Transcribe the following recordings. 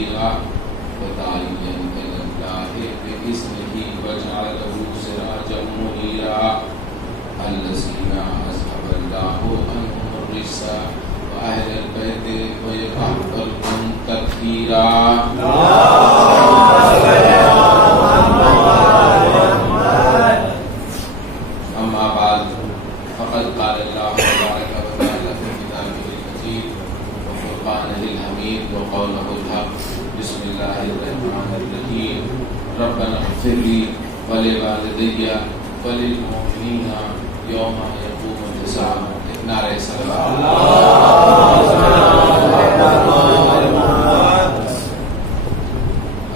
نذيرا وداعيا إلى الله بإذنه وجعله سراجا منيرا الذين أذهب الله عنهم الرجس وأهل البيت ويطهرهم تطهيرا. أما بعد فقد قال الله تبارك وتعالى في كتابه المجيد وفرقانه الحميد وقوله الحق. بسم الله الرحمن الرحيم. ربنا اغفر لي ولوالدي وللمؤمنين يوم يقوم الحساب. نعرہ صلوات.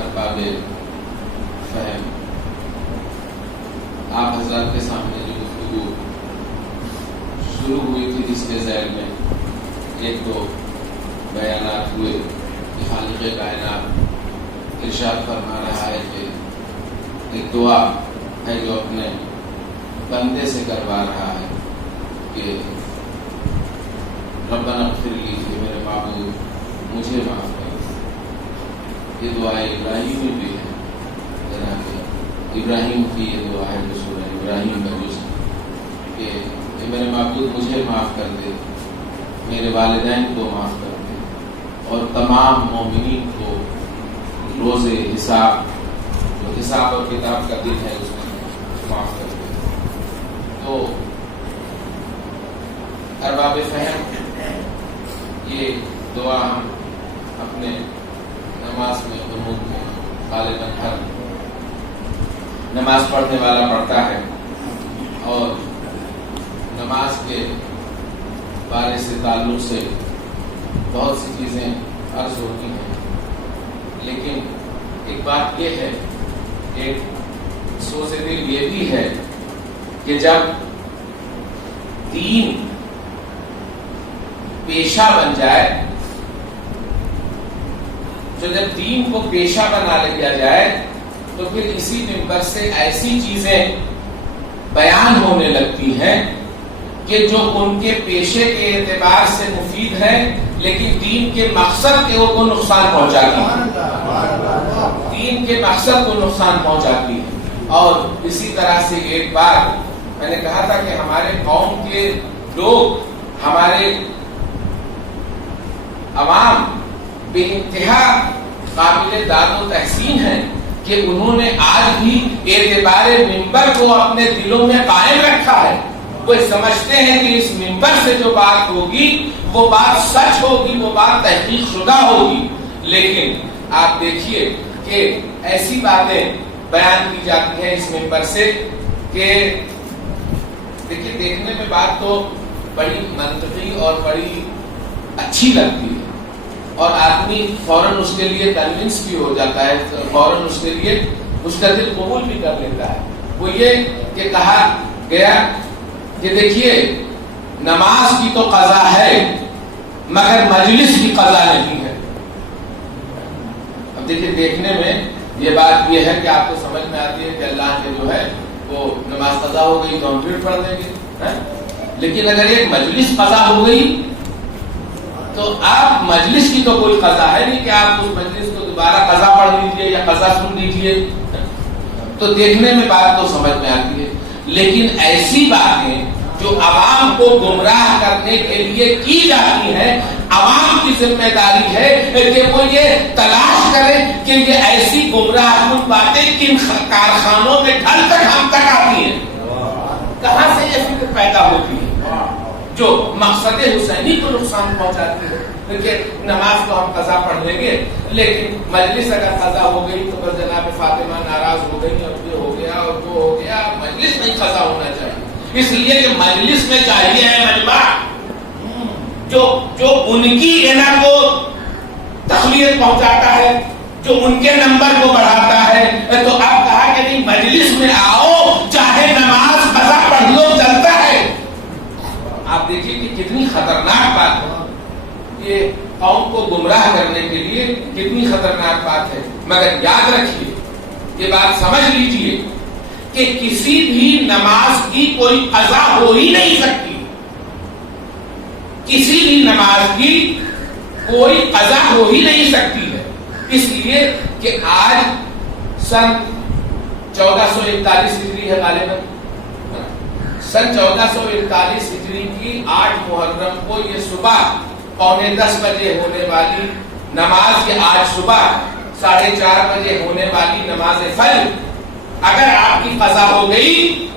ارباب فہم، آپ حضرات کے سامنے جو گفتگو شروع ہوئی تھی جس کے ذیل میں ایک دو بیانات ہوئے کہ خالق کائنات ارشاد فرما رہا ہے کہ ایک دعا ہے جو اپنے بندے سے کروا رہا ہے کہ ربنا اغفر لی، کہ میرے معبود مجھے معاف کر. یہ دعا ابراہیمی بھی ہے، جناب ابراہیم کی یہ دعا ہے جو سورہ ابراہیم کا جز کہ میرے معبود مجھے معاف کر دے، میرے والدین کو معاف کر دے، اور تمام مومنین کو روز حساب، جو حساب اور کتاب کا دن ہے، اس میں معاف کر دے. تو ارباب فہم، یہ دعا ہم اپنے نماز میں قنوت میں غالباً ہر نماز پڑھنے والا پڑھتا ہے، اور نماز کے بارے سے تعلق سے بہت سی چیزیں عرض ہوتی ہیں. لیکن ایک بات یہ ہے، ایک سوچ دل یہ بھی ہے کہ جب دین پیشہ بن جائے، جو جب دین کو پیشہ بنا لیا جائے، تو پھر اسی منبر سے ایسی چیزیں بیان ہونے لگتی ہیں کہ جو ان کے پیشے کے اعتبار سے مفید ہے، لیکن دین کے مقصد کو نقصان پہنچاتی ہے، دین کے مقصد کو نقصان پہنچاتی ہے. اور اسی طرح سے ایک بار میں نے کہا تھا کہ ہمارے قوم کے لوگ، ہمارے عوام بے انتہا قابل داد و تحسین ہیں کہ انہوں نے آج بھی اعتبار منبر کو اپنے دلوں میں قائم رکھا ہے. وہ سمجھتے ہیں کہ اس منبر سے جو بات ہوگی وہ بات سچ ہوگی، وہ بات تحقیق شدہ ہوگی. لیکن آپ دیکھیے کہ ایسی باتیں بیان کی جاتی ہیں اس منبر سے کہ دیکھیے، دیکھنے میں بات تو بڑی منطقی اور بڑی اچھی لگتی ہے، اور آدمی فوراً اس کے لیے کنونس بھی ہو جاتا ہے، فوراً اس کے لیے اس کا دل قبول بھی کر لیتا ہے. وہ یہ کہ کہا گیا کہ دیکھیے، نماز کی تو قضا ہے مگر مجلس کی قضا نہیں ہے. اب دیکھیے، دیکھنے میں یہ بات یہ ہے کہ آپ کو سمجھ میں آتی ہے کہ اللہ کے جو ہے وہ نماز قضا ہو گئی تو ہم پھر پڑھ دیں گے، لیکن اگر ایک مجلس قضا ہو گئی تو آپ مجلس کی تو کوئی قضا ہے نہیں کہ آپ اس مجلس کو دوبارہ قضا پڑھ لیجیے یا قضا سن لیجیے. تو دیکھنے میں بات تو سمجھ میں آتی ہے، لیکن ایسی باتیں جو عوام کو گمراہ کرنے کے لیے کی جاتی ہیں، عوام کی ذمہ داری ہے کہ وہ یہ تلاش کرے کہ یہ ایسی گمراہ کن باتیں کن کارخانوں میں ڈھل کر ہم تک آتی ہیں، کہاں سے یہ فکر پیدا ہوتی ہے جو مقصد حسینی کو نقصان پہنچاتی ہے. کہ نماز تو ہم قضا پڑھ لیں گے، لیکن مجلس اگر قضا ہو گئی تو پھر جناب فاطمہ ناراض ہو گئی اور یہ ہو گیا اور وہ ہو گیا. مجلس نہیں قضا ہونا چاہیے، اس لیے کہ مجلس میں چاہیے ہے مجمع جو ان کی انا کو تخلیت پہنچاتا ہے، جو ان کے نمبر کو بڑھاتا ہے. تو اب کہا کہ نہیں، مجلس میں آؤ، چاہے نماز قضا پڑھ لو، چلتا ہے. آپ دیکھیے کہ کتنی خطرناک بات ہے، یہ قوم کو گمراہ کرنے کے لیے کتنی خطرناک بات ہے. مگر یاد رکھیے، یہ بات سمجھ لیجئے کہ کسی بھی نماز کی کوئی قضا ہو ہی نہیں سکتی، کسی بھی نماز کی کوئی قضا ہو ہی نہیں سکتی ہے اس لیے کہ آج سن 1441 ہجری ہے غالباً، سن 1441 ہجری کی 8 محرم کو یہ صبح 9:45 بجے ہونے والی نماز، یہ آج صبح 4:30 بجے ہونے والی نماز فجر اگر آپ کی قضا ہو گئی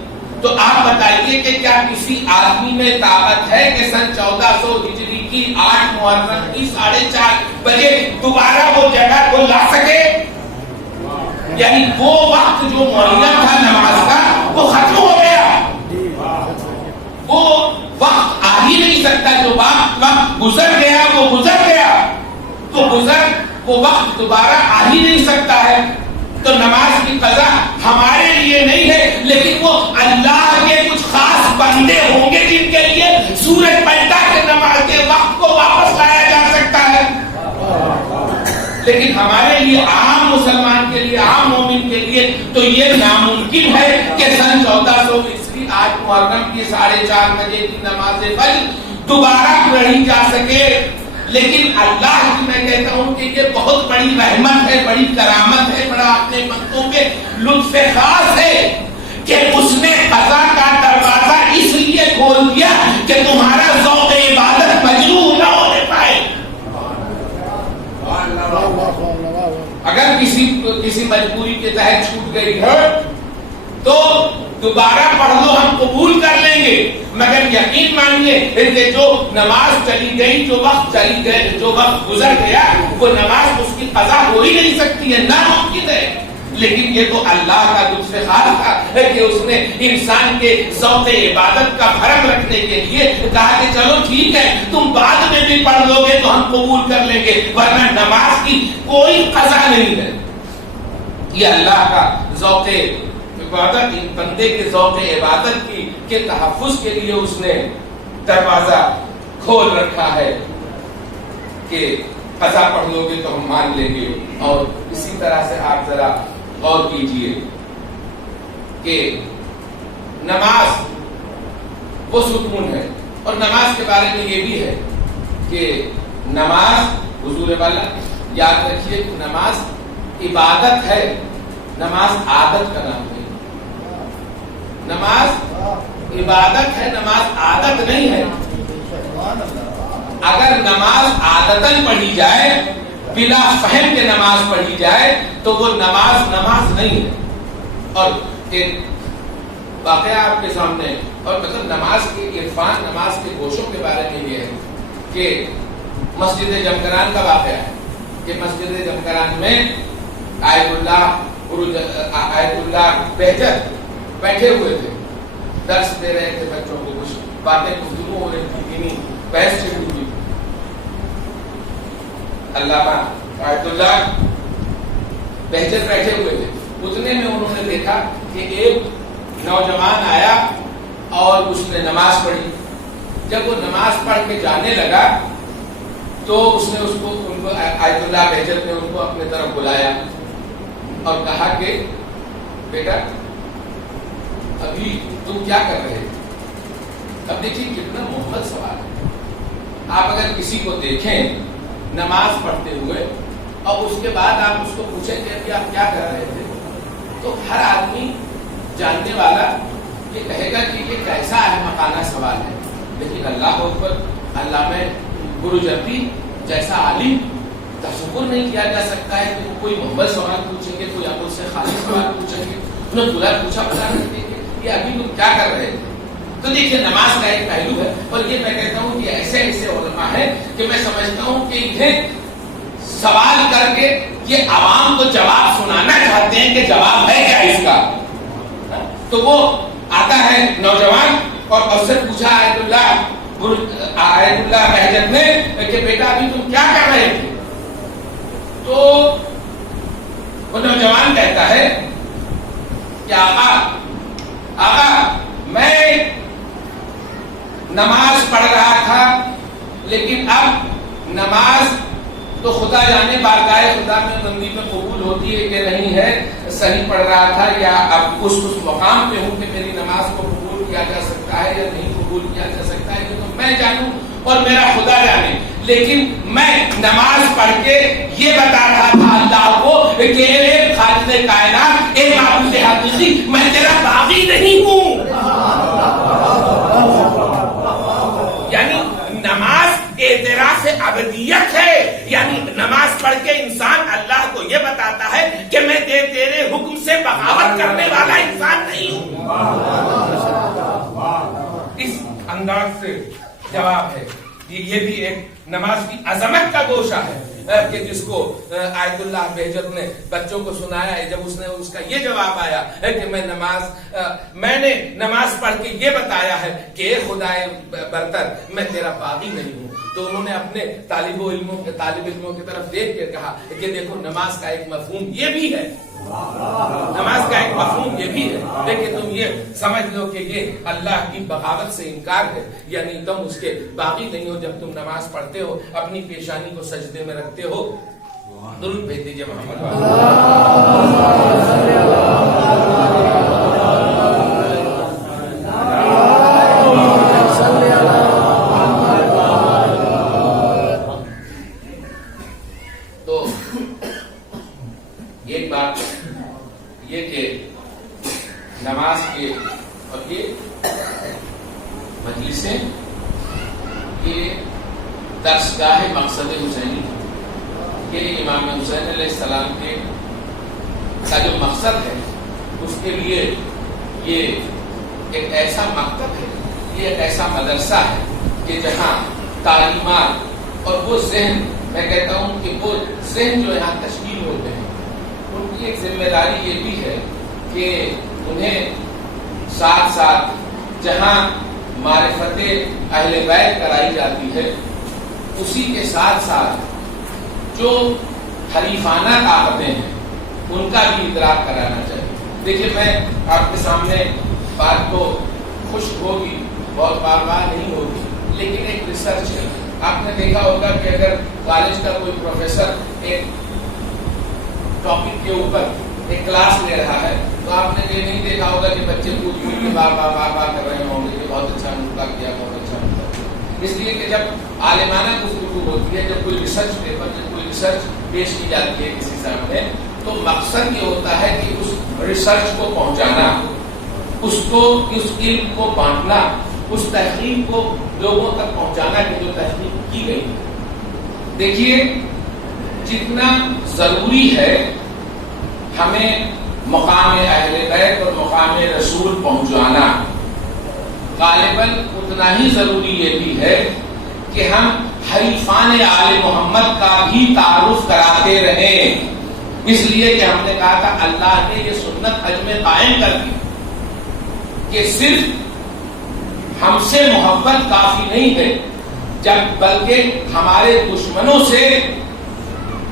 تو آپ بتائیے کہ کیا کسی آدمی میں طاقت ہے کہ سن 1400 ہجری کی 8 محرم کی 4:30 بجے دوبارہ وہ جگہ کو لا سکے؟ یعنی وہ وقت جو معین تھا نماز کا وہ ختم ہو گیا، وہ وقت آ ہی نہیں سکتا، جو وقت گزر گیا وہ گزر گیا، تو وہ وقت دوبارہ آ ہی نہیں سکتا ہے۔ تو نماز کی قضا ہمارے لیے نہیں ہے، لیکن وہ اللہ کے کچھ خاص بندے ہوں گے جن کے لیے سورج پلٹا کے نماز کے وقت کو واپس لایا جا سکتا ہے، لیکن ہمارے لیے، عام مسلمان کے لیے، عام مومن کے لیے تو یہ ناممکن ہے کہ سن 1400 عیسوی 8 محرم کی 4:30 بجے کی نماز فجر دوبارہ پڑھی جا سکے۔ لیکن اللہ کی میں کہتا ہوں کہ یہ بہت بڑی رحمت ہے، بڑی کرامت ہے، بڑا اپنے بندوں پہ لطف خاص ہے کہ اس نے قضا کا دروازہ اس لیے کھول دیا کہ تمہارا ذوق عبادت مجروح نہ ہونے پائے۔ اگر کسی مجبوری کے تحت چھوٹ گئی ہے تو دوبارہ پڑھ لو، ہم قبول کر لیں گے، مگر یقین مانیے کہ جو نماز چلی گئی، جو وقت چلی گئے، جو وقت گزر گیا، وہ نماز اس کی قضا ہو ہی نہیں سکتی ہے، ناممکن ہے۔ لیکن یہ تو اللہ کا لطف خاص تھا کہ اس نے انسان کے ذوق عبادت کا بھرم رکھنے کے لیے کہا کہ چلو ٹھیک ہے، تم بعد میں بھی پڑھ لو گے تو ہم قبول کر لیں گے، ورنہ نماز کی کوئی قضا نہیں ہے۔ یہ اللہ کا ذوق عبادت، ان بندے کے ذوق عبادت کی کے تحفظ کے لیے اس نے دروازہ کھول رکھا ہے کہ قضا پڑھ لو گے تو ہم مان لیں گے۔ اور اسی طرح سے آپ ذرا غور کیجئے کہ نماز وہ ستون ہے، اور نماز کے بارے میں یہ بھی ہے کہ نماز، حضور والا یاد رکھیے کہ نماز عبادت ہے، نماز عادت کا نام ہے۔ نماز عبادت ہے، نماز عادت نہیں ہے۔ اگر نماز عادتاً پڑھی جائے، بلا فہم کے نماز پڑھی جائے تو وہ نماز نہیں ہے۔ اور ایک واقعہ آپ کے سامنے، اور مطلب نماز کے عرفان، نماز کے گوشوں کے بارے میں یہ ہے کہ مسجد جمکران کا واقعہ ہے کہ مسجد جمکران میں آیت اللہ بہجت بیٹھے ہوئے تھے، درس دے رہے تھے بچوں کو، کچھ باتیں گفتگو ہو رہی تھی، بحث چل رہی تھی۔ علامہ آیت اللہ بہجت بیٹھے ہوئے تھے، اتنے میں انہوں نے دیکھا کہ ایک نوجوان آیا اور اس نے نماز پڑھی۔ جب وہ نماز پڑھ کے جانے لگا تو اس نے ان کو آیت اللہ بہجت نے ان کو اپنے طرف بلایا اور کہا کہ بیٹا ابھی تم کیا کر رہے تھے؟ اب دیکھیے کتنا محبت سوال ہے۔ آپ اگر کسی کو دیکھیں نماز پڑھتے ہوئے اور اس کے بعد آپ اس کو پوچھیں کہ ابھی آپ کیا کر رہے تھے، تو ہر آدمی جاننے والا یہ کہے گا کہ یہ کیسا ہے، مکانہ سوال ہے۔ لیکن اللہ اکبر، علامہ گروجردی جیسا عالم تصور نہیں کیا جا سکتا ہے کہ کوئی محبت سوال پوچھیں گے، کوئی عقل سے خالی سوال پوچھیں گے۔ انہوں نے پوچھا کہ ابھی تم کیا کر رہے تھے؟ تو دیکھیے نماز کا ایک پہلو ہے، اور یہ میں کہتا ہوں کہ ایسے علماء ہیں کہ میں سمجھتا ہوں کہ انہیں سوال کر کے یہ عوام کو جواب سنانا چاہتے ہیں کہ جواب ہے کیا اس کا۔ تو وہ آتا ہے نوجوان اور اس سے پوچھا آیت اللہ بہجت نے کہ بیٹا ابھی تم کیا کر رہے تھے؟ تو وہ نوجوان کہتا ہے کہ آقا میں نماز پڑھ رہا تھا، لیکن اب نماز تو خدا جانے بارگاہ خدا میں بندی میں قبول ہوتی ہے کہ نہیں ہے، صحیح پڑھ رہا تھا یا اب اس مقام پہ ہوں کہ میری نماز کو قبول کیا جا سکتا ہے یا نہیں قبول کیا جا سکتا ہے، یہ تو میں جانوں اور میرا خدا جانے۔ لیکن میں نماز پڑھ کے یہ بتا رہا تھا اللہ کو کہ اے خالق کائنات، اے معبود حقیقی، میں تیرا باغی نہیں ہوں. یعنی نماز اعتراف ابدیت ہے. یعنی نماز پڑھ کے انسان اللہ کو یہ بتاتا ہے کہ میں تیرے حکم سے بغاوت کرنے والا انسان نہیں ہوں. اس انداز سے جواب ہے. یہ بھی ایک نماز کی عظمت کا گوشہ ہے کہ جس کو آیت اللہ بہجت نے بچوں کو سنایا ہے. جب اس کا یہ جواب آیا ہے کہ میں نے نماز پڑھ کے یہ بتایا ہے کہ اے خدائے برتر، میں تیرا باغی نہیں ہوں، تو انہوں نے اپنے طالب علموں کی طرف دیکھ کے کہا کہ دیکھو نماز کا ایک مفہوم یہ بھی ہے، نماز کا ایک مفہوم یہ بھی ہے، لیکن تم یہ سمجھ لو کہ یہ اللہ کی بغاوت سے انکار ہے. یعنی تم اس کے باغی نہیں ہو. جب تم نماز پڑھتے ہو اپنی پیشانی کو سجدے میں رکھتے ہو. درود بھیج دیجیے محمد. تو ایک بات یہ کہ نماز کے اور یہ مجلسیں یہ درسگاہ مقصد حسینی، یہ امام حسین علیہ السلام کے کا جو مقصد ہے اس کے لیے یہ ایک ایسا مکتب ہے، یہ ایک ایسا مدرسہ ہے کہ جہاں تعلیمات اور وہ ذہن، میں کہتا ہوں کہ وہ ذہن جو یہاں تشکیل ہوتے ہیں ان کی ایک ذمہ داری یہ بھی ہے کہ انہیں ساتھ ساتھ جہاں معرفت اہل بیت کرائی جاتی ہے اسی کے ساتھ ساتھ جو حریفانہ طاقتیں ہیں ان کا بھی ادراک کرانا چاہیے. دیکھیے میں آپ کے سامنے بات تو خشک ہوگی، بہت بار نہیں ہوگی، لیکن ایک ریسرچ ہے. آپ نے دیکھا ہوگا کہ اگر کالج کا کوئی پروفیسر ایک ٹاپک کے اوپر ایک کلاس لے رہا ہے تو آپ نے یہ نہیں دیکھا ہوگا کہ بچے پوچھ کے بار بار کر رہے ہوں گے کہ بہت اچھا نقطہ کیا، بہت اچھا نقطہ کیا. اس لیے کہ جب عالمانہ گفتگو ہوتی ہے، جب کوئی ریسرچ پیپر، جب کوئی ریسرچ پیش کی جاتی ہے کسی سامنے، تو مقصد یہ ہوتا ہے کہ اس ریسرچ کو پہنچانا، اس علم کو بانٹنا، اس تحقیق کو لوگوں تک پہنچانا کہ جو تحقیق کی گئی. دیکھیے جتنا ضروری ہے ہمیں مقام اہل بیت اور مقام رسول پہنچانا، غالباً اتنا ہی ضروری یہ بھی ہے کہ ہم حریفان آل محمد کا بھی تعارف کراتے رہیں. اس لیے کہ ہم نے کہا تھا اللہ نے یہ سنت حج میں قائم کر دی کہ صرف ہم سے محبت کافی نہیں ہے، بلکہ ہمارے دشمنوں سے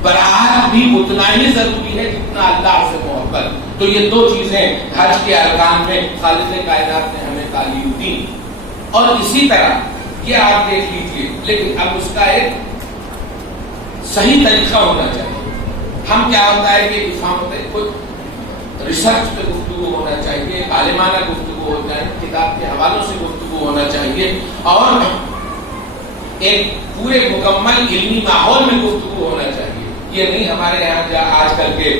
براعت بھی اتنا ہی ضروری ہے جتنا اللہ سے محبت. تو یہ دو چیزیں حج کے ارکان میں خالق کائنات نے ہمیں تعلیم دی. اور اسی طرح یہ آپ دیکھ لیجیے، لیکن اب اس کا ایک صحیح طریقہ ہونا چاہیے. ہم کیا ہوتا ہے کہ کوئی ریسرچ پہ گفتگو ہونا چاہیے، عالمانہ گفتگو ہونا چاہیے، کتاب کے حوالوں سے گفتگو ہونا چاہیے، اور ایک پورے مکمل علمی ماحول میں گفتگو ہونا چاہیے. یہ نہیں ہمارے یہاں آج کل کے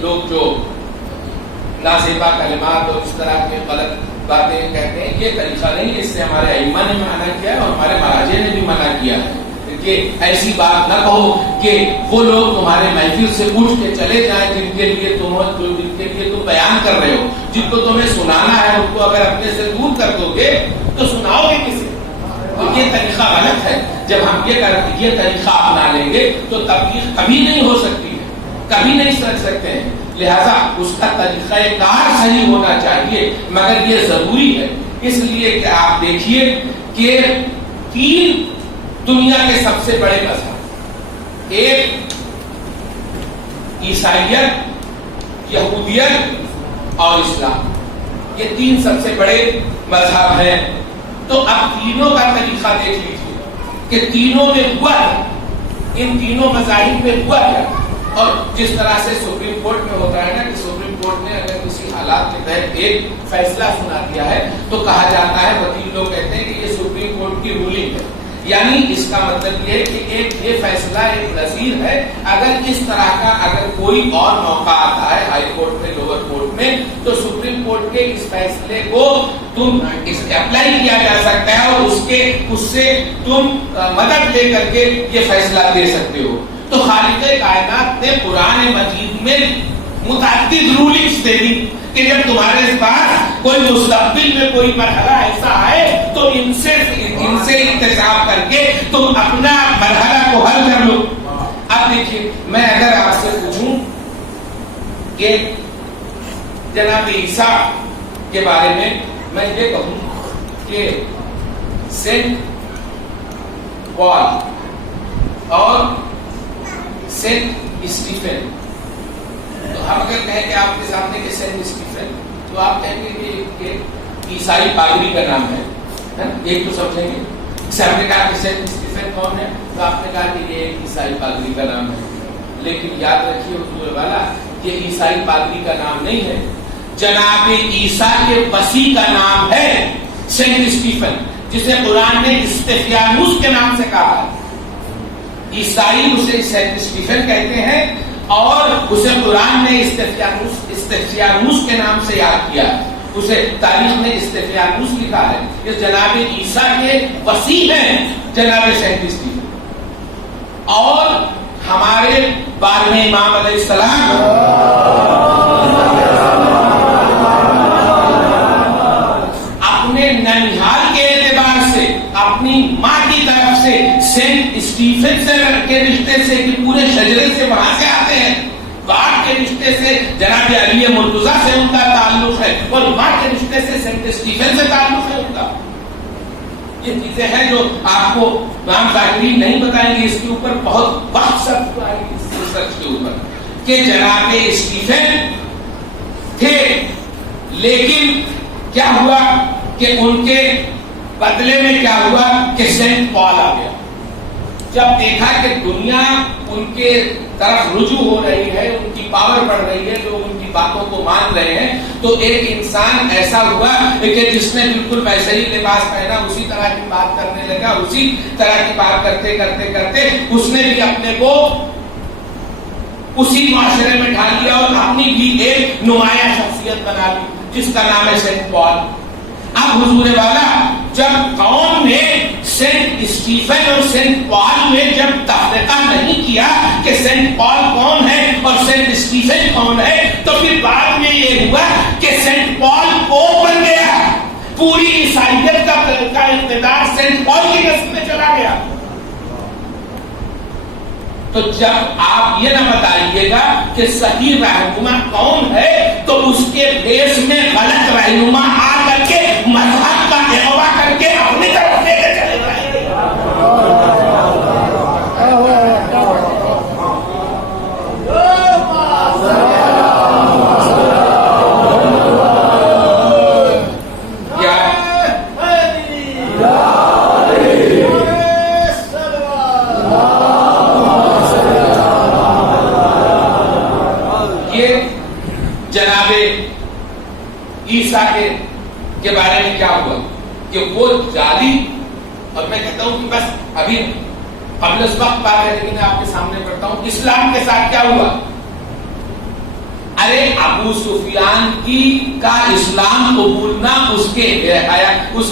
لوگ جو نازیبا کلمات اور اس طرح کے غلط باتیں کہتے ہیں، یہ طریقہ نہیں. اس سے ہمارے ائمہ نے منع کیا ہے اور ہمارے مراجع نے بھی منع کیا ہے کہ ایسی بات نہ کہو کہ وہ لوگ تمہارے محفل سے اٹھ کے چلے جائیں جن کے لیے تم بیان کر رہے ہو. جن کو تمہیں سنانا ہے ان کو اگر اپنے سے دور کر دو گے تو سناؤ گے کسے؟ تو یہ طریقہ غلط ہے. جب ہم یہ طریقہ اپنا لیں گے تو تبلیغ کبھی نہیں ہو سکتی ہے، کبھی نہیں سمجھ سکتے ہیں. لہذا اس کا طریقہ کار صحیح ہونا چاہیے، مگر یہ ضروری ہے. اس لیے کہ آپ دیکھیے کہ 3 دنیا کے سب سے بڑے مذہب، ایک عیسائیت، یہودیت اور اسلام، یہ 3 سب سے بڑے مذہب ہیں. تو اب تینوں کا طریقہ دیکھ لیجیے کہ تینوں میں ہوا ہے، ان تینوں مذاہب میں ہوا ہے. اور جس طرح سے سپریم کورٹ میں ہوتا ہے نا کہ سپریم کورٹ نے اگر کسی حالات کے تحت ایک فیصلہ سنا دیا ہے تو کہا جاتا ہے، وکیل لوگ کہتے ہیں کہ یہ سپریم کورٹ کی رولنگ ہے. یعنی اس کا مطلب یہ کہ ایک یہ فیصلہ ایک نظیر ہے. اگر اس طرح کا اگر کوئی اور موقع آتا ہے ہائی کورٹ میں لوور کورٹ میں تو سپریم کورٹ کے اس فیصلے کو تم اپلائی کیا جا سکتا ہے اور اس سے تم مدد لے کر کے یہ فیصلہ دے سکتے ہو. تو خالق کائنات نے قرآن مجید میں متعدد رولنگز دے دی کہ جب تمہارے پاس کوئی مستقبل میں کوئی مرحلہ ایسا آئے تو ان سے انتخاب کر کے تم اپنا مرحلہ کو حل کر لو. اب دیکھیے میں اگر آپ سے پوچھوں کہ جناب عیسیٰ کے بارے میں یہ کہوں کہ سینٹ پال اور سینٹ اسٹیفن، تو ہم اگر کہیں کہ آپ کے سامنے کہ سینٹ اسٹیفن تو آپ کہیں گے کہ عیسائی پادری کا نام ہے، ایک تو سمجھیں گے. ہم نے کہا کہ سینٹ اسٹیفن کون ہے تو آپ نے کہا کہ یہ ایک عیسائی پادری کا نام ہے. لیکن یاد رکھیے حضور والا یہ عیسائی پادری کا نام نہیں ہے، جناب عیسیٰ کے مسیح کا نام ہے سینٹ اسٹیفن، جسے قرآن نے استفانوس کے نام سے کہا ہے. عیسائی اسے سینٹ اسٹیفن کہتے ہیں اور اسے قرآن نے استفانوس کے نام سے یاد کیا. اسے تاریخ میں استفانوس لکھا ہے. یہ جناب عیسیٰ کے وسیع ہیں جناب سینٹ اسٹیفن. اور ہمارے 12ویں امام علیہ السلام اپنے ننھال کے اعتبار سے اپنی ماں کی طرف سے سینٹ اسٹیفن سے کے رشتے سے کہ پورے شجرے سے وہاں سے آتے ہیں. باپ کے رشتے سے جناب علی مرتضیٰ سے ان کا تعلق ہے اور ماں کے رشتے سے سینٹ اسٹیفن سے تعلق ہے ان کا. یہ چیزیں ہیں جو آپ کو امام ظاہری نہیں بتائیں گے. اس کے اوپر بہت وقت سب آئے گی اس ریسرچ کے اوپر کہ جناب اسٹیفن تھے، لیکن کیا ہوا کہ ان کے بدلے میں کیا ہوا کہ سینٹ پال آ گیا. جب دیکھا کہ دنیا ان کے طرف رجوع ہو رہی ہے، ان کی پاور بڑھ رہی ہے، لوگ ان کی باتوں کو مان رہے ہیں، تو ایک انسان ایسا ہوا کہ جس نے بالکل ویسے ہی لباس پہنا اسی طرح کی بات کرنے لگا، اسی طرح کی بات کرتے کرتے کرتے اس نے بھی اپنے کو اسی معاشرے میں ڈال لیا اور اپنی بھی ایک نمایاں شخصیت بنا لی جس کا نام ہے سینٹ پال. اب حضور والا جب قوم نے سینٹ اسٹیفن اور سینٹ پال میں جب تفریقہ نہیں کیا کہ سینٹ پال کون ہے اور سینٹ اسٹیفن کون ہے، تو پھر بعد میں یہ ہوا کہ سینٹ پال پوپ بن گیا. پوری عیسائیت کا اقتدار سینٹ پال کی نسل میں چلا گیا. تو جب آپ یہ نہ بتائیے گا کہ صحیح رہنما کون ہے تو اس کے بیس میں غلط رہنما آ کر کے مذہب کا اغوا کر کے اپنی طرف لے کے چلے جائیں گے. عیسیٰ کے بارے میں کیا ہوا کہ وہ جعلی، اور میں کہتا ہوں کہ بس ابھی قبل اس وقت بات ہے لیکن آپ کے سامنے پڑھتا ہوں اسلام کے ساتھ کیا ہوا. ارے ابو سفیان کا اسلام قبولنا اس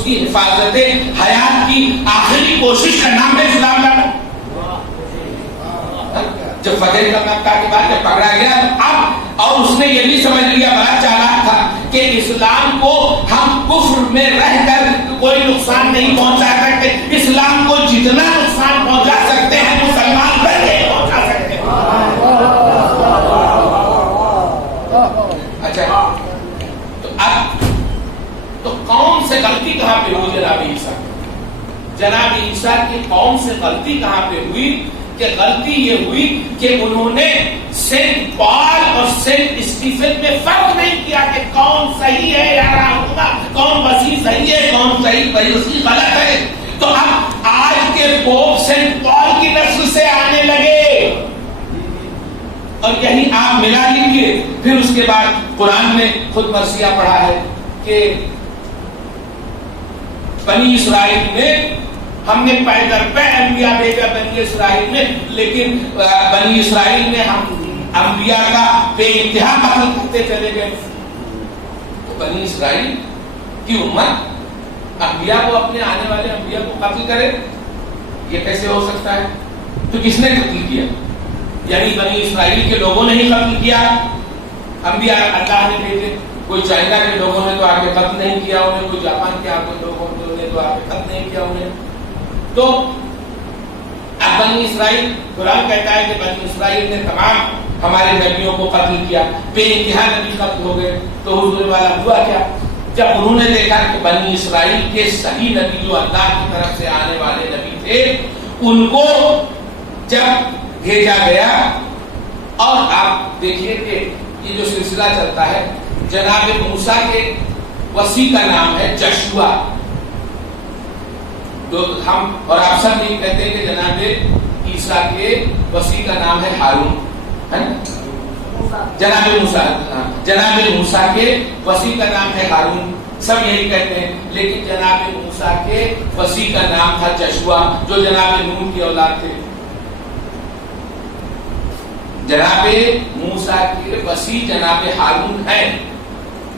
کی حفاظت حیات کی آخری کوشش کا نام ہے اسلام کا. جب فتح کا مکہ کے بعد جب پکڑا گیا اب، اور اس نے یہ بھی سمجھ لیا، بڑا چالاک تھا کہ اسلام کو ہم کفر میں رہ کر کوئی نقصان نہیں پہنچا سکتے، اسلام کو جتنا نقصان پہنچا سکتے ہیں مسلمان بن کے پہنچا سکتے ہیں. اچھا تو اب تو قوم سے غلطی کہاں پہ ہوئی جناب عیسیٰ؟ جناب عیسیٰ کی قوم سے غلطی کہاں پہ ہوئی کہ غلطی یہ ہوئی کہ انہوں نے سینٹ پال اور سینٹ اسٹیفن میں فرق نہیں کیا کہ کون صحیح ہے یا رہنما، کون وسیع صحیح ہے کون صحیح وسیع غلط ہے. تو اب آج کے پوپ سینٹ پال کی نسل سے آنے لگے اور یہی آپ ملا لیجیے. پھر اس کے بعد قرآن میں خود مرثیہ پڑھا ہے کہ بنی اسرائیل میں ہم نے پے در پے انبیاء بھیجا بنی اسرائیل میں، لیکن بنی اسرائیل نے ہم انبیاء کا بے انتہا قتل کرتے چلے گئے. تو بنی اسرائیل کی امت انبیاء کو، اپنے آنے والے انبیاء کو قتل کرے، یہ کیسے ہو سکتا ہے؟ تو کس نے قتل کیا؟ یعنی بنی اسرائیل کے لوگوں نے ہی قتل کیا انبیاء اللہ نے بھیجے. کوئی چائنا کے لوگوں نے تو آ کے قتل نہیں کیا انہیں، کوئی جاپان کے لوگوں نے تو آ کے قتل نہیں کیا انہیں. تو اب بنی اسرائیل، قرآن کہتا ہے کہ بنی اسرائیل نے تمام ہمارے نبیوں کو قتل کیا، بے انتہا نبی قتل ہو گئے. تو حضور والا ہوا کیا؟ جب انہوں نے دیکھا کہ بنی اسرائیل کے صحیح نبی جو اللہ کی طرف سے آنے والے نبی تھے، ان کو جب بھیجا گیا. اور آپ دیکھیے کہ یہ جو سلسلہ چلتا ہے، جناب موسیٰ کے وصی کا نام ہے جشوا. تو ہم اور آپ سب یہ کہتے ہیں کہ جناب عیسیٰ کے وصی کا نام ہے ہارون. جناب موسیٰ کے وصی کا نام ہے ہارون، سب یہی کہتے ہیں. لیکن جناب موسیٰ کے وصی کا نام تھا جشوا، جو جناب نون کی اولاد تھے. جناب موسیٰ کے وصی جناب ہارون ہے،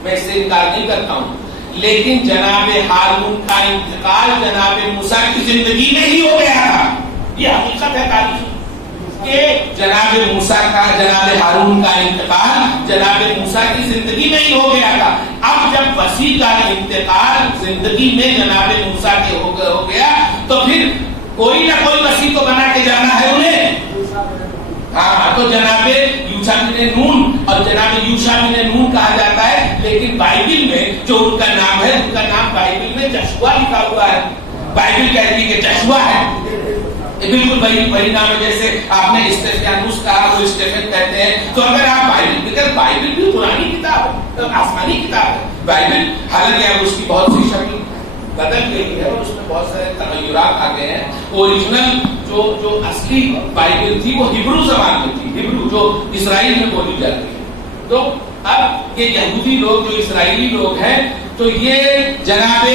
میں اس سے انکار نہیں کرتا ہوں، لیکن جناب ہارون کا انتقال جناب موسیٰ کی زندگی میں ہی ہو گیا تھا. یہ حقیقت ہے تاریخی کہ جناب موسیٰ کا، جناب ہارون کا انتقال جناب موسیٰ کی زندگی میں ہی ہو گیا تھا. اب جب وصی کا انتقال زندگی میں جناب موسیٰ کے ہو گیا تو پھر کوئی نہ کوئی وصی تو بنا کے جانا ہے انہیں. ہاں، تو جناب یوشع بن نون اور جناب یوشع بن نون کہا جاتا ہے، لیکن بائبل میں جو ان کا نام ہے، ان کا نام بائبل میں جشوا لکھا ہوا ہے. بائبل کہتی ہے کہ جشوا ہے. بالکل وہی نام ہے جیسے آپ نے اسٹیفانوس کہا، وہ اسٹیفن کہتے ہیں. تو اگر آپ بائبل بھی پرانی کتاب ہے، آسمانی کتاب ہے بائبل، حالانکہ اب اس کی بہت سی شکل بدل گئی ہے اور اس میں بہت سارے تغیرات آ گئے ہیں. اوریجنل جو اصلی بائبل تھی وہ ہبرو زبان میں تھی، ہبرو جو اسرائیل میں بولی جاتی ہے. تو اب یہ یہودی لوگ جو اسرائیلی لوگ ہیں، تو یہ جناب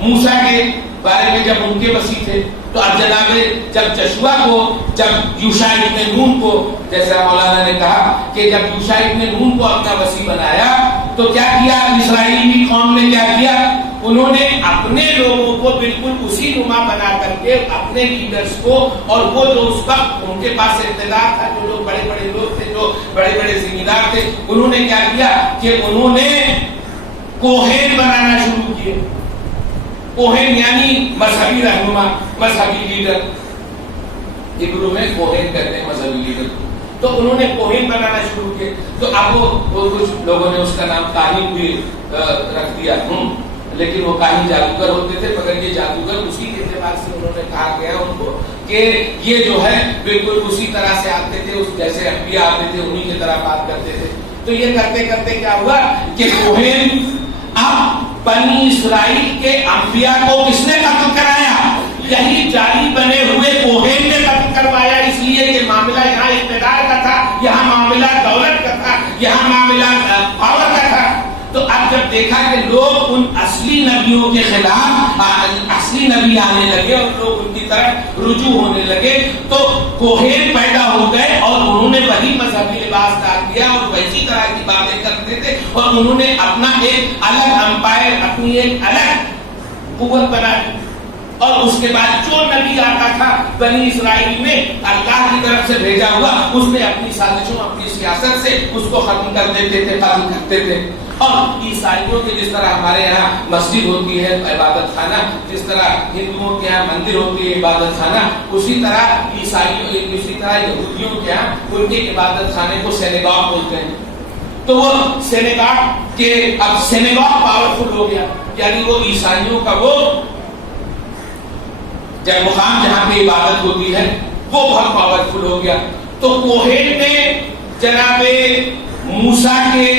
موسیٰ کے بارے میں جب ان کے وصی تھے، تو اب جناب جب جشوا کو، جب یوشع ابن نون کو، جیسا مولانا نے کہا کہ جب یوشع ابن نون کو اپنا وصی بنایا، تو کیا کیا اسرائیلی قوم نے؟ کیا کیا؟ انہوں نے اپنے لوگوں کو بالکل اسی نما بنا کر کے، اپنے لیڈرز کو، اور وہ جو اس وقت ان کے پاس اقتدار تھا، جو لوگ بڑے بڑے لوگ تھے، جو بڑے بڑے ذمہ دار تھے، انہوں نے کیا کیا کہ انہوں نے کوہین بنانا شروع کیے. کوہین یعنی مذہبی رہنما، مذہبی لیڈر. ہبرو میں کوہین کہتے ہیں مذہبی لیڈر. تو انہوں نے کوہین بنانا شروع کیے. تو اب وہ کچھ لوگوں نے اس کا نام کاہن بھی رکھ دیا، لیکن وہ کاہن جادوگر ہوتے تھے. مگر یہ جادوگر اسی کے اعتبار سے انہوں نے کہا گیا ان کو کہ یہ جو ہے بالکل اسی طرح سے آتے تھے، جیسے انبیاء آتے تھے انہی کی طرح بات کرتے تھے. تو یہ کرتے کرتے کیا ہوا کہ کوہین، اب بنی اسرائیل کے انبیاء کو کس نے قتل کرایا؟ یہی جعلی بنے ہوئے کوہین نے قتل کروایا. اس لیے کہ معاملہ یہاں اقتدار کا تھا، یہاں معاملہ دولت کا تھا، یہاں معاملہ پاور کا تھا. تو اب جب دیکھا کہ لوگ ان اصلی نبیوں کے خلاف، اصلی نبی آنے لگے اور لوگ ان کی طرف رجوع ہونے لگے، تو کوہین پیدا ہو گئے اور انہوں نے وہی مذہبی لباس ڈال دیا اور ویسی طرح کی باتیں کرتے تھے، اور انہوں نے اپنا ایک الگ امپائر، اپنی ایک الگ قوت بنا دی. اور اس کے بعد جو نبی آتا تھا بنی اسرائیل میں اللہ کی طرف سے بھیجا ہوا، اس نے اپنی سازشوں، اپنی سیاست سے اس کو ختم کر دیتے تھے، ختم کرتے تھے. اور عیسائیوں کے جس طرح ہمارے یہاں مسجد ہوتی ہے عبادت خانہ، جس طرح ہندوؤں کے یہاں مندر ہوتی ہے عبادت خانہ، اسی طرح عیسائیوں، اسی طرح یہودیوں کے یہاں ان کے عبادت خانے کو سینیگاگ بولتے ہیں. تو وہ سینیگاگ کے، اب سینیگاگ پاورفل ہو گیا، یعنی وہ عیسائیوں کا وہ جب مقام جہاں پہ عبادت ہوتی ہے وہ بہت پاورفل ہو گیا. تو کوہین نے جناب موسیٰ کے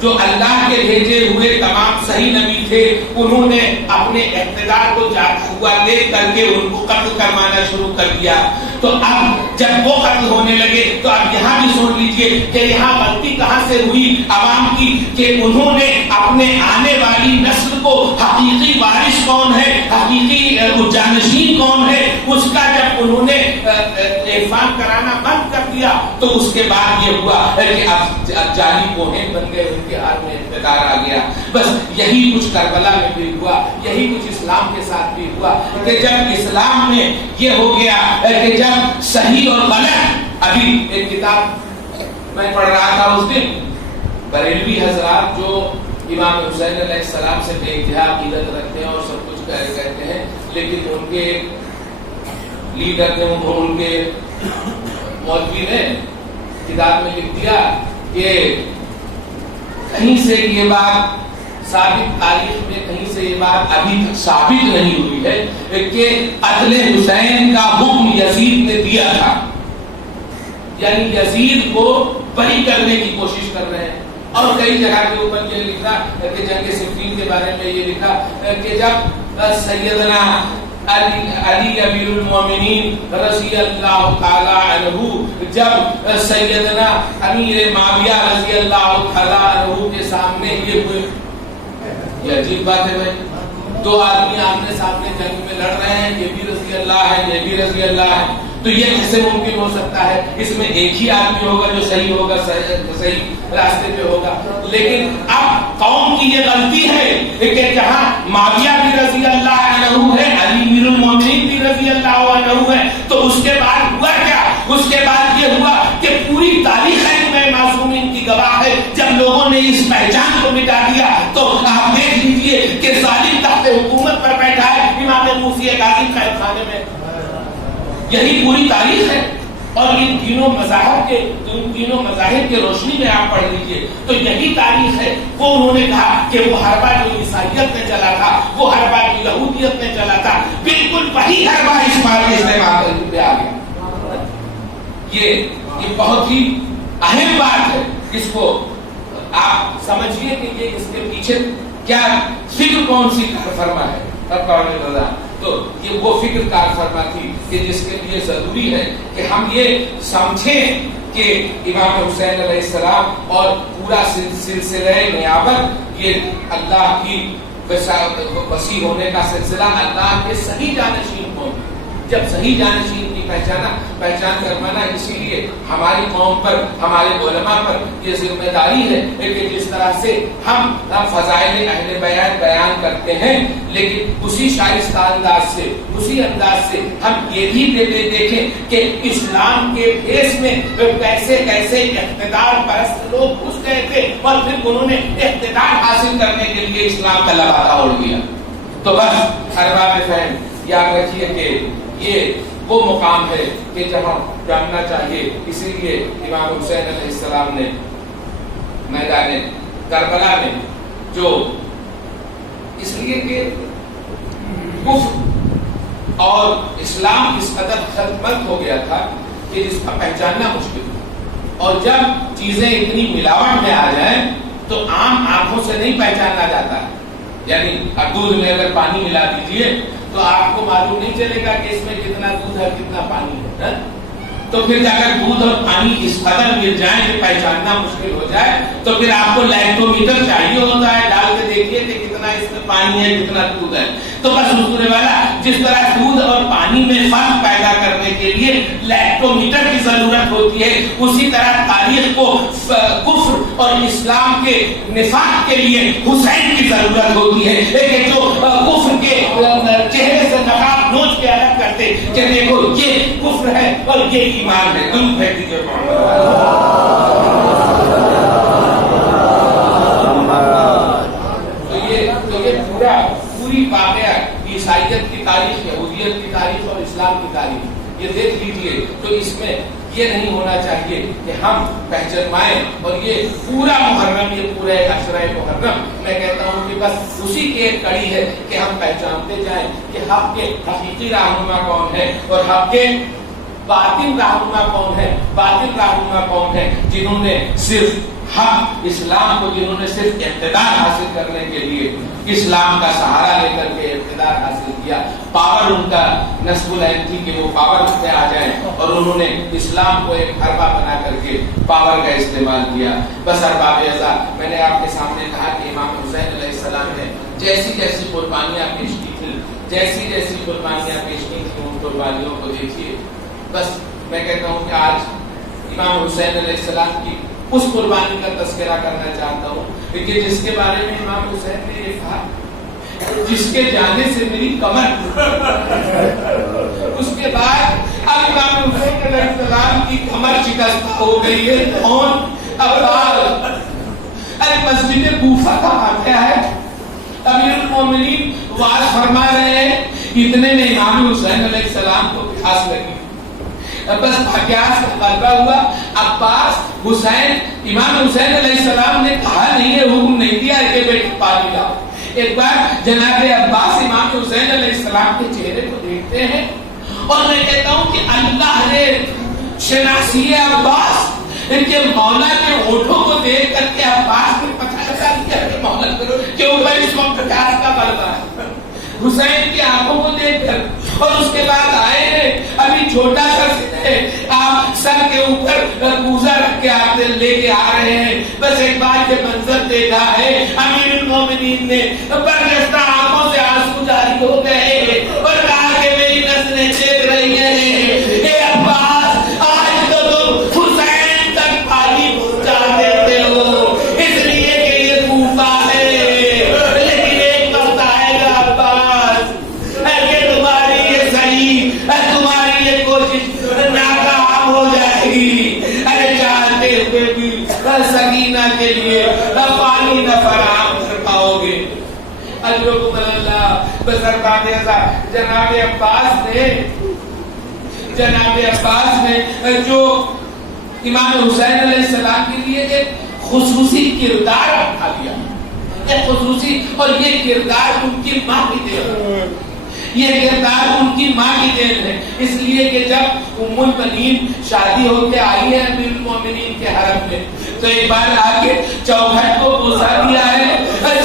جو اللہ کے بھیجے ہوئے تمام صحیح نبی تھے، انہوں نے اپنے اقتدار کو جاتا ہوا دیکھ کر کے ان کو قتل کروانا شروع کر دیا. تو اب جب وہ قتل ہونے لگے تو اب اب یہاں بھی سن لیجئے کہ یہاں غلطی کہاں سے ہوئی عوام کی، کہ انہوں نے اپنے آنے والی نسل کو حقیقی وارث کون ہے، حقیقی جانشین کون ہے، اس کا جب انہوں نے عرفان کرانا بند کر دیا تو اس کے بعد یہ ہوا کہ اب جعلی کوہین بن گئے، ان کے ہاتھ میں اقتدار آ گیا۔ بس یہی کچھ کربلا میں بھی ہوا، یہی کچھ اسلام کے ساتھ بھی ہوا کہ جب اسلام میں یہ ہو گیا کہ جب صحیح اور غلط، ابھی ایک کتاب میں پڑھ رہا تھا اس دن، بریلوی حضرات جو امام حسین علیہ السلام سے بے انتہا عقیدت رکھتے ہیں اور سب کچھ کہتے ہیں، لیکن ان کے لیڈر نے، ان کے مولوی نے کتاب میں لکھ دیا کہ کہیں سے یہ بات ثابت، تاریخ میں کہیں سے یہ بات ابھی تک ثابت نہیں ہوئی ہے کہ قتل حسین کا حکم یزید نے دیا تھا، یعنی یزید کو بری کرنے کی کوشش کر رہے ہیں۔ اور کئی جگہ کے اوپر یہ لکھا کہ جنگ صفین کے بارے میں یہ لکھا کہ جب سیدنا علی امیر المومنین رضی اللہ تعالی عنہ، جب سیدنا امیر معاویہ رضی اللہ تعالی عنہ کے سامنے یہ ہوئے، یہ عجیب بات ہے بھائی، دو آدمی آمنے سامنے جنگ میں لڑ رہے ہیں، یہ بھی رضی اللہ ہے، یہ بھی رضی اللہ ہے، تو یہ کیسے ممکن ہو سکتا ہے؟ اس میں ایک ہی آدمی ہوگا جو صحیح ہوگا، صحیح راستے پہ ہوگا۔ لیکن اب قوم کی یہ غلطی ہے کہ جہاں معاویہ بھی رضی اللہ عنہ ہے، علی امیر المومنین بھی رضی اللہ عنہ ہے، تو اس کے بعد ہوا کیا؟ اس کے بعد یہ ہوا کہ پوری تاریخ میں معصومین کی گواہ ہے، جب لوگوں نے اس پہچان کو مٹا دیا تو آپ دیکھ لیجئے کہ ظالم تحت حکومت پر بیٹھا ہے امام موسی کاظم قید خانے میں، یہی پوری تاریخ ہے۔ اور ان تینوں مذاہب کے، ان تینوں مذاہب کے روشنی میں آپ پڑھ لیجئے تو یہی تاریخ ہے۔ وہ انہوں نے کہا کہ وہ حربہ جو عیسائیت میں چلا تھا، وہ حربہ جو یہودیت میں چلا تھا، بالکل وہی حربہ اس بار میں استعمال پہ آ گیا۔ یہ بہت ہی اہم بات ہے، اس کو آپ سمجھیے کہ یہ اس کے پیچھے کیا فکر کون سی کار فرما ہے۔ تو یہ وہ فکر کار فرما تھی کہ جس کے لیے ضروری ہے کہ ہم یہ سمجھیں کہ امام حسین علیہ السلام اور پورا سلسلہ نیابت یہ اللہ کی وسیع ہونے کا سلسلہ، اللہ کے صحیح جانشین کون، جب صحیح جانشین کی پہچان کروانا، اسی لیے ہماری قوم پر، ہمارے علماء پر یہ ذمہ داری ہے کہ جس طرح سے ہم فضائل اہل بیت بیان کرتے ہیں، لیکن اسی شائستہ انداز سے، اسی انداز سے ہم یہ بھی دیکھیں کہ اسلام کے بھیس میں کیسے کیسے اقتدار پرست لوگ گھس گئے تھے اور پھر انہوں نے اقتدار حاصل کرنے کے لیے اسلام کا لبادہ اوڑھ لیا۔ تو بس ارباب فہم یاد رکھیے کہ یہ وہ مقام ہے کہ جہاں جاننا چاہیے۔ اسی لیے امام حسین علیہ السلام نے میدان کربلا میں جو، اس لیے کہ کفر اور اسلام اس قدر خلطمند ہو گیا تھا کہ جس کا پہچاننا مشکل تھا، اور جب چیزیں اتنی ملاوٹ میں آ جائیں تو عام آنکھوں سے نہیں پہچانا جاتا ہے۔ یعنی دودھ میں اگر پانی ملا دیجئے تو آپ کو معلوم نہیں چلے گا کہ اس میں کتنا دودھ ہے کتنا پانی ہے، تو پھر جا کر دودھ اور پانی اس قدر مل جائیں کہ پہچاننا مشکل ہو جائے تو پھر آپ کو لیکٹومیٹر چاہیے ہوتا ہے، ڈال کے دیکھیے کہ کتنا اس میں پانی ہے کتنا دودھ ہے۔ تو بس حضور والا جس طرح دودھ اور پانی میں فرق پیدا کرنے کے لیے لیکٹومیٹر کی ضرورت ہوتی ہے، اسی طرح تاریخ کو کفر اور اسلام کے نفاق کے لیے حسین کی ضرورت ہوتی ہے کہ جو کفر کے چہرے سے نقاب نوچ کے الگ کرتے کہ دیکھو یہ کفر ہے اور یہ ایمان ہے۔ تم پھینک دیجیے تو یہ پوری واقعہ عیسائیت کی تاریخ، یہودیت کی تاریخ اور اسلام کی تاریخ یہ دیکھ لیجیے۔ تو اس میں یہ نہیں ہونا چاہیے کہ ہم پہچانوائیں، اور یہ پورا محرم، یہ پورے عشرہ محرم میں کہتا ہوں کہ بس اسی کی ایک کڑی ہے کہ ہم پہچانتے جائیں کہ حق کے حقیقی رہنما کون ہے اور حق کے باطل رہنما کون ہے؟ باطل رہنما کون ہے؟ جنہوں نے صرف حق اسلام کو، جنہوں نے صرف اقتدار حاصل کرنے کے لیے اسلام کا سہارا لے کر کے اقتدار حاصل کیا. پاور ان کا نصب العین تھی کہ وہ پاور پہ آ جائیں، اور انہوں نے اسلام کو ایک حربہ بنا کر کے پاور کا استعمال کیا. بس ارباب اعزا، میں نے آپ کے سامنے کہا کہ امام حسین علیہ السلام نے جیسی جیسی قربانیاں پیش کی تھی، جیسی جیسی قربانیاں پیش کی تھی، ان قربانیوں کو دیکھیے. بس میں کہتا ہوں کہ آج امام حسین علیہ السلام کی اس قربانی کا تذکرہ کرنا چاہتا ہوں کہ جس کے بارے میں امام حسین نے یہ کہا، جس کے جانے سے میری کمر اس کے بعد اب امام حسین علیہ السلام کی کمر شکست ہو گئی ہے. کون؟ عباس. ارے مسجد کوفہ کا واقعہ ہے، امیر المومنین واعظ فرما رہے ہیں، اتنے میں امام حسین علیہ السلام کو پیاس لگی. بس پیاس کا غلبہ ہوا. عباس حسین، امام حسین علیہ السلام نے کہا نہیں ہے، حکم نہیں دیا کہ بیٹھ پانی لاؤ. ایک بار جناب عباس امام حسین علیہ السلام کے چہرے کو دیکھتے ہیں، اور میں کہتا ہوں کہ اللہ نے شناسی عباس ان کے مولا کے ہونٹوں کو دیکھ کر کے عباس کو پتہ لگا دیا کہ مولا کے اوپر اس وقت پیاس کا غلبہ ہے. حسین کی آنکھوں کو دیکھ کر، اور اس کے بعد آئے ہیں ابھی چھوٹا سا آپ سر کے اوپر کوزہ رکھ کے آتے لے کے آ رہے ہیں. بس ایک بار یہ منظر دیکھا ہے، امیر المومنین نے برجستہ آنکھوں سے آنسو جاری ہو گئے اور کہا کہ میری نسلیں چیخ رہی ہیں، اے عباس آج تو تم حسین تک پانی پہنچا دیتے ہو، اس لیے کہ یہ کوفہ ہے، لیکن ایک وقت آئے گا عباس کہ تمہاری یہ صحیح، تمہاری یہ کوشش ناکام ہو جائے گی. ارے چاہتے ہوئے بھی سکینہ کے لیے پانی نہ فراہم کر پاؤ گے. اجرکم اللہ. بس جناب عباس نے جو امام حسین علیہ السلام کے لیے ایک خصوصی کردار اٹھا لیا، ایک خصوصی، اور یہ کردار ان کی ماں کی دین، یہ کردار ان کی ماں کی دین ہے. اس لیے کہ جب ام البنین شادی ہو کے آئی ہے امیر المومنین کے حرم میں، تو ایک بار آ کے چوکھٹ کو بوسا دیا ہے،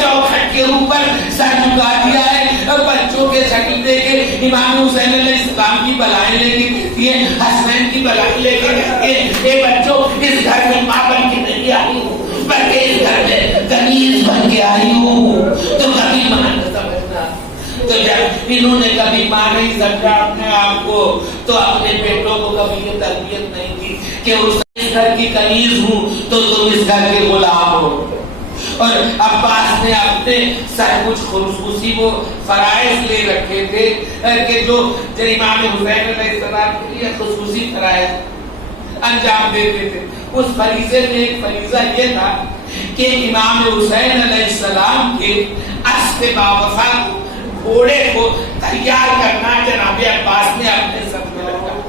چوکھٹ کے اوپر سر جھکا دیا ہے، بچوں کے شکل دے کے امام حسین علیہ السلام کی بلائیں لے کے کہتی ہے، حسنین کی بلائیں لے کے کہتی ہے، اے بچوں اس گھر میں ماں بن کے نہیں آئی ہوں، بلکہ اس گھر میں کنیز بن کے آئی ہوں، تو کبھی ماں نہ سمجھنا. تو جب انہوں نے کبھی ماں نہیں سمجھا اپنے آپ کو، تو اپنے بیٹوں کو کبھی یہ تربیت نہیں کی کہ اس گھر کی کنیز ہوں تو تم اس گھر کے غلام ہو. اور عباس نے اپنے سر کچھ خصوصی وہ فرائض لے رکھے تھے کہ جو امام حسین علیہ السلام کے لیے خصوصی فرائض انجام دیتے تھے. اس فریضے میں ایک فریضہ یہ تھا کہ امام حسین علیہ السلام کے اسب باوفا گھوڑے کو تیار کرنا جناب عباس نے اپنے سر میں رکھا.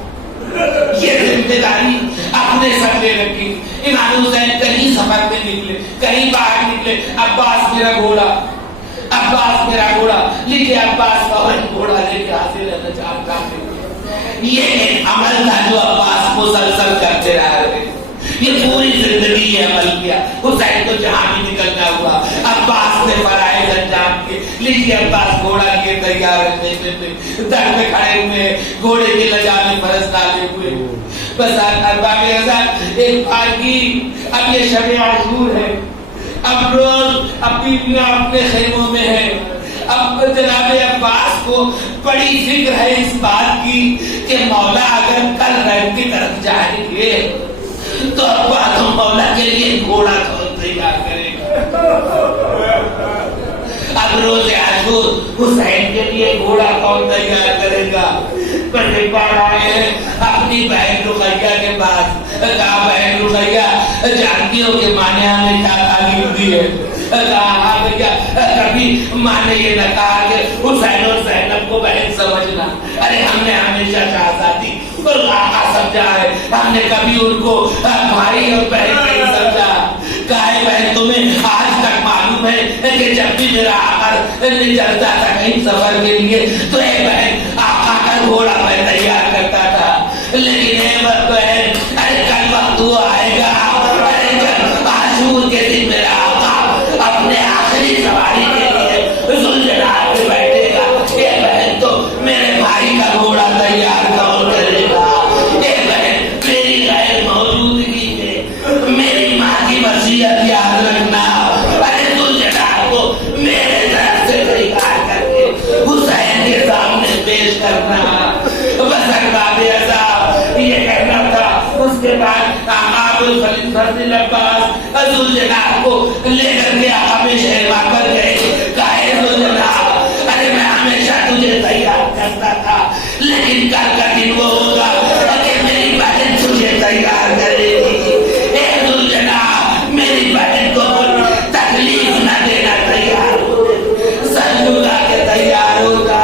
یہ ذمہ داری اپنے سر میں رکھی. امام حسین کہیں سفر میں نکلے، کہیں باہر نکلے، عباس میرا گھوڑا، عباس میرا گھوڑا، لیکن عباس کا گھوڑا لے کے حاصل رہنا چاہتا ہے. یہ عمل تھا جو عباس مسلسل کرتے رہے، یہ پوری زندگی یہ عمل کیا. حسین تو جہاں بھی نکلنا ہوا عباس نے فرائض انجام کے لیجیے. عباس گھوڑا لیے تیار رہتے تھے، در میں کھڑے ہوئے، گھوڑے کے لجانے فرض ڈالے ہوئے. بس ارباب اعزاز ایک بار کی اب یہ شب عاشور ہے، اب روز اپنی اپنے خیموں میں ہے. اب جناب عباس کو بڑی فکر ہے اس بات کی کہ مولا اگر کل رنگ کی طرف جائیں گے تو عباس مولا کے لیے گھوڑا تیار کرے گا. اب روز عاشور حسین کے لیے گھوڑا کون تیار کرے گا؟ بس ایک بار آئے ہیں اپنی بہن رقیہ کے پاس، کہا بہن رقیہ جانتی ہو کہ ماں نے ہمیں کیا تعلیم دی ہے؟ کہا ہاں بھیا، کبھی ماں نے یہ نہ کہا کہ حسین اور زینب کو بہن سمجھنا. ارے ہم نے ہمیشہ شہزادی اور آقا سمجھا ہے، ہم نے کبھی ان کو بھائی اور بہن نہیں سمجھا. کہا ہے بہن تمہیں آج تک معلوم ہے کہ جب بھی میرا آقا نکلتا تھا کہیں سفر کے لیے تو ایک بہن آقا کا گھوڑا میں تیار کرتا تھا، لیکن گا. ارے جب عاشور کے دن میرا آقا اپنے آخری سواری کے لیے ذوالجلال پہ بیٹھے گا, اے بہن تو میرے بھائی کا گھوڑا تیار کون کرے گا؟ اے بہن میری غیر موجودگی میں میری ماں کی وصیت یاد رکھنا. ارے ذوالجلال کو میرے طرف سے تیار کر کے حسین کے سامنے پیش کرنا. بس احباب اعزاز یہ کہنا تھا. اس کے بعد آپ فضل عباس ذوالجلال کو لے کر کے آپ شہر پر گئے. کہے ذوالجلال ارے میں ہمیشہ تجھے تیار کرتا تھا, لیکن کل کا دن وہ ہوگا کہ میری بہن تجھے تیار کرے گی. اے ذوالجلال میری بہن کو تکلیف نہ دینا, تیار ہو سر جھکا کے تیار ہوگا.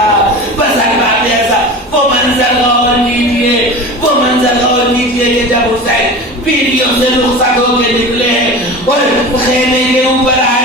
بس احباب اعزاز وہ منظر غور کیجیے, وہ منظر غور کیجیے کہ جب حسین پیڑھیوں سے رخصت ہو کے نکلے اور خیمے کے اوپر آئے